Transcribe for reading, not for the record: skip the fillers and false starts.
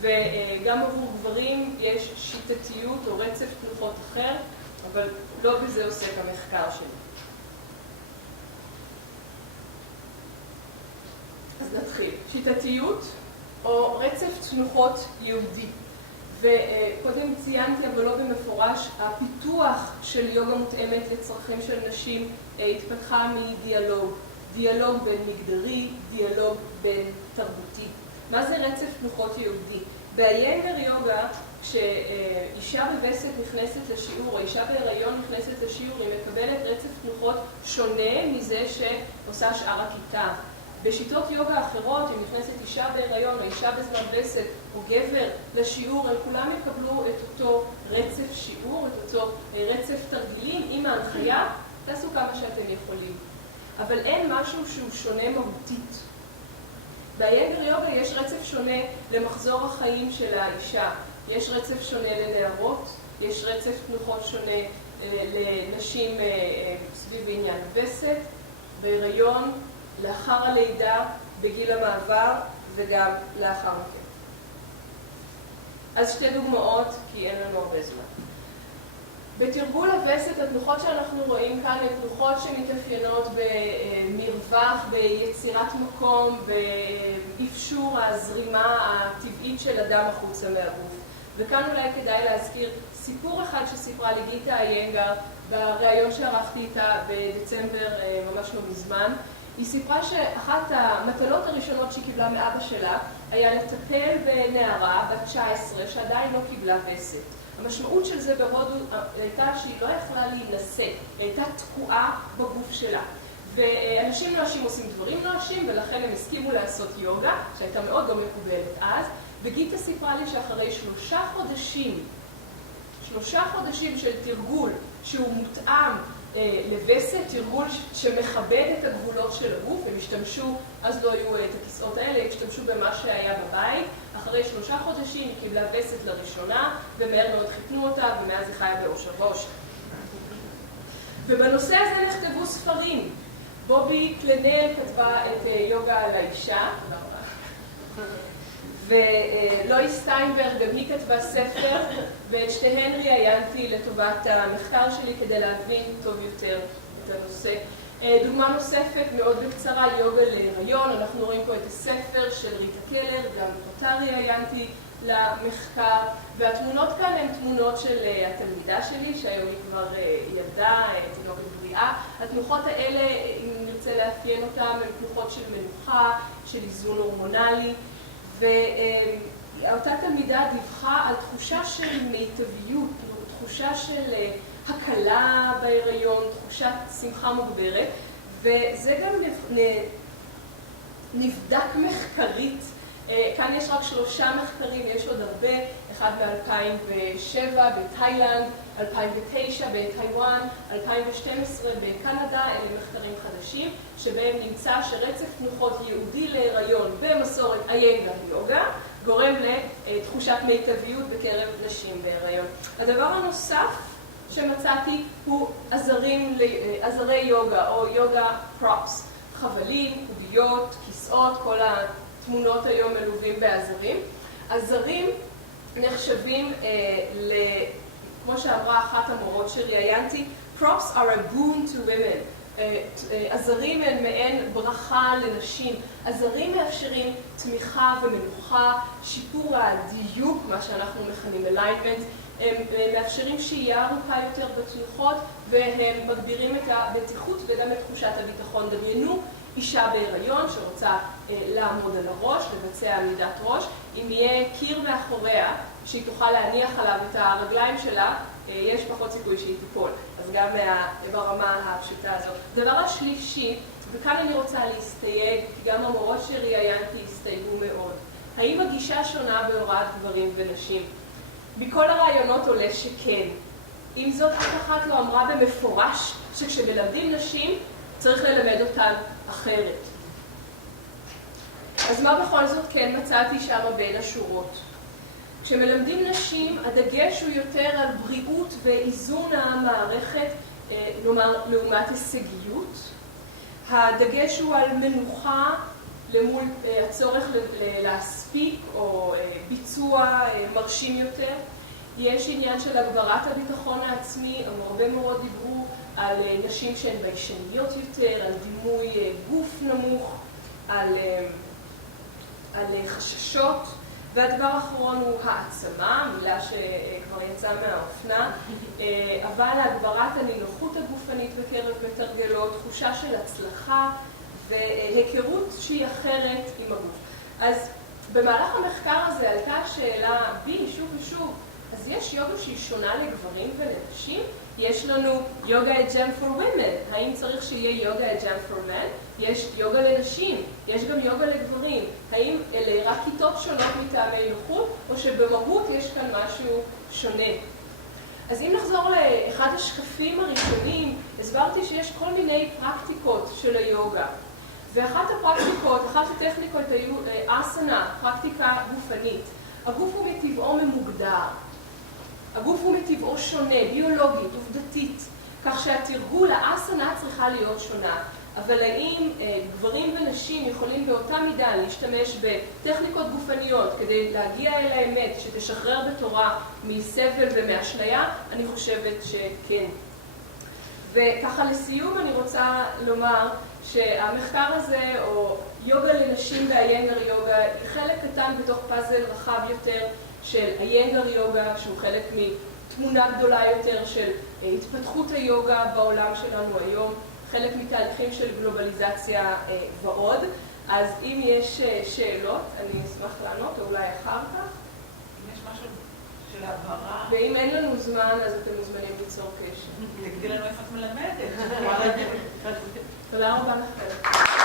וגם עבור גברים יש שיטתיות או רצף תנוחות אחר, אבל לא בזה עוסק המחקר שלי. אז נתחיל. שיטתיות או רצף תנוחות יהודי. וקודם ציינתי, אבל לא במפורש, הפיתוח של יוגה מותאמת לצרכים של נשים התפתחה מדיאלוג. דיאלוג בין מגדרי, דיאלוג בין תרבותי. מה זה רצף תנוחות יהודי? באיינגר יוגה, כשאישה בווסת נכנסת לשיעור, או אישה בהיריון נכנסת לשיעור, היא מקבלת רצף תנוחות שונה מזה שעושה שאר הכיתה. בשיטות יוגה אחרות, אם נכנסת אישה בהיריון, או אישה בזמן וסת, או גבר לשיעור, הם כולם יקבלו את אותו רצף שיעור, את אותו רצף תרגילים עם ההנחיה, תעשו כמה שאתם יכולים. אבל אין משהו שהוא שונה מהותית. באיינגר יוגה יש רצף שונה למחזור החיים של האישה. יש רצף שונה לנערות, יש רצף תנוחות שונה לנשים סביב עניין וסת, בהיריון, לאחר הלידה, בגיל המעבר וגם לאחר מכן. אז שתי דוגמאות, כי אין לנו הרבה זמן. בתרגול הווסת, התנוחות שאנחנו רואים כאן הן תנוחות שמתאפיינות במרווח, ביצירת מקום, באפשור הזרימה הטבעית של אדם החוצה מהגוף. וכאן אולי כדאי להזכיר סיפור אחד שסיפרה לי גיטה איינגר בריאיון שערכתי איתה בדצמבר ממש לא מזמן. היא סיפרה שאחת המטלות הראשונות שהיא קיבלה מאבא שלה היה לטפל בנערה בת 19 שעדיין לא קיבלה וסת. המשמעות של זה בהודו הייתה שהיא לא יכלה להינשא, היא הייתה תקועה בגוף שלה. ואנשים נואשים עושים דברים נואשים, ולכן הם הסכימו לעשות יוגה, שהייתה מאוד לא מקובלת אז. וגיטה סיפרה לי שאחרי 3 חודשים של תרגול שהוא מותאם לווסת, תרגול שמכבד את הגבולות של הגוף, הם השתמשו, אז לא היו את הכיסאות האלה, הם השתמשו במה שהיה בבית. אחרי 3 חודשים היא קיבלה וסת לראשונה, ומהר מאוד חיתנו אותה, ומאז היא חיה באושר ואושר. ובנושא הזה נכתבו ספרים. בובי קלנל כתבה את יוגה על האישה, ולואי סטיינברג, גם היא כתבה ספר, ואת שתיהן ראיינתי לטובת המחקר שלי כדי להבין טוב יותר את הנושא. דוגמה נוספת, מאוד בקצרה, יוגה להיריון. אנחנו רואים פה את הספר של ריטה קלר, גם אותה ראיינתי למחקר, והתמונות כאן הן תמונות של התלמידה שלי, שהיום היא כבר ילדה, תינוקת בריאה. התנוחות האלה, אם נרצה לאפיין אותן, הן תנוחות של מנוחה, של איזון הורמונלי, ואותה תלמידה דיווחה על תחושה של מיטביות, תחושה של הקלה בהיריון, תחושת שמחה מוגברת, וזה גם נבדק מחקרית. כאן יש רק 3 מחקרים, יש עוד הרבה, אחד מ-2007 בתאילנד, 2009 בטיוואן, 2012 בקנדה, אלה מחקרים חדשים, שבהם נמצא שרצף תנוחות יהודי להיריון במסורת איינגר יוגה, גורם לתחושת מיטביות בקרב נשים בהיריון. הדבר הנוסף שמצאתי הוא עזרי יוגה או יוגה פרופס, חבלים, קוביות, כיסאות, כל התמונות היום מלווים בעזרים. עזרים נחשבים כמו שאמרה אחת המורות שראיינתי, props are a boon to women. עזרים הן מעין ברכה לנשים. עזרים מאפשרים תמיכה ומנוחה, שיפור הדיוק, מה שאנחנו מכנים alignment. הם מאפשרים שהייה ארוכה יותר בתנוחות, והם מגבירים את הבטיחות וגם את תחושת הביטחון. דמיינו אישה בהיריון שרוצה לעמוד על הראש, לבצע עמידת ראש. אם יהיה קיר מאחוריה, שהיא תוכל להניח עליו את הרגליים שלה, יש פחות סיכוי שהיא תיפול. אז גם ברמה הפשוטה הזאת. דבר השלישי, וכאן אני רוצה להסתייג, כי גם המורות שראיינתי הסתייגו מאוד. האם הגישה שונה בהוראת גברים ונשים? מכל הרעיונות עולה שכן. עם זאת, אף אחת לא אמרה במפורש שכשמלמדים נשים צריך ללמד אותן אחרת. אז מה בכל זאת כן מצאתי שם בין השורות? כשמלמדים נשים, הדגש הוא יותר על בריאות ואיזון המערכת, כלומר, לעומת הישגיות. הדגש הוא על מנוחה למול הצורך להספיק או ביצוע מרשים יותר. יש עניין של הגברת הביטחון העצמי, הרבה מאוד דיברו על נשים שהן ביישניות יותר, על דימוי גוף נמוך, על חששות. והדבר האחרון הוא העצמה, מילה שכבר יצאה מהאופנה, אבל הגברת הנינוחות הגופנית בקרב מתרגלות, תחושה של הצלחה והיכרות שהיא אחרת עם הגוף. אז במהלך המחקר הזה עלתה השאלה בי שוב ושוב, אז יש יוגה שהיא שונה לגברים ולנשים? יש לנו יוגה אג'אם for women, האם צריך שיהיה יוגה אג'אם for men? יש יוגה לנשים, יש גם יוגה לגברים, האם אלה רק כיתות שונות מטעמי נוחות, או שבמהות יש כאן משהו שונה? אז אם נחזור לאחד השקפים הראשונים, הסברתי שיש כל מיני פרקטיקות של היוגה. ואחת הפרקטיקות, אחת הטכניקות היו אסנה, פרקטיקה גופנית. הגוף הוא מטבעו ממוגדר. הגוף הוא מטבעו שונה, ביולוגית, עובדתית, כך שהתרגול האסנה צריכה להיות שונה. אבל האם גברים ונשים יכולים באותה מידה להשתמש בטכניקות גופניות כדי להגיע אל האמת שתשחרר בתורה מסבל ומהשניה? אני חושבת שכן. וככה לסיום אני רוצה לומר שהמחקר הזה, או יוגה לנשים והיינגר יוגה, היא חלק קטן בתוך פאזל רחב יותר של היינגר יוגה, שהוא חלק מתמונה גדולה יותר של התפתחות היוגה בעולם שלנו היום, חלק מתהליכים של גלובליזציה ועוד. אז אם יש שאלות, אני אשמח לענות, או אולי אחר כך. אם יש משהו של העברה... ואם אין לנו זמן, אז אתם מוזמנים ליצור קשר. תגידי לנו איפה את מלמדת. תודה רבה לכם.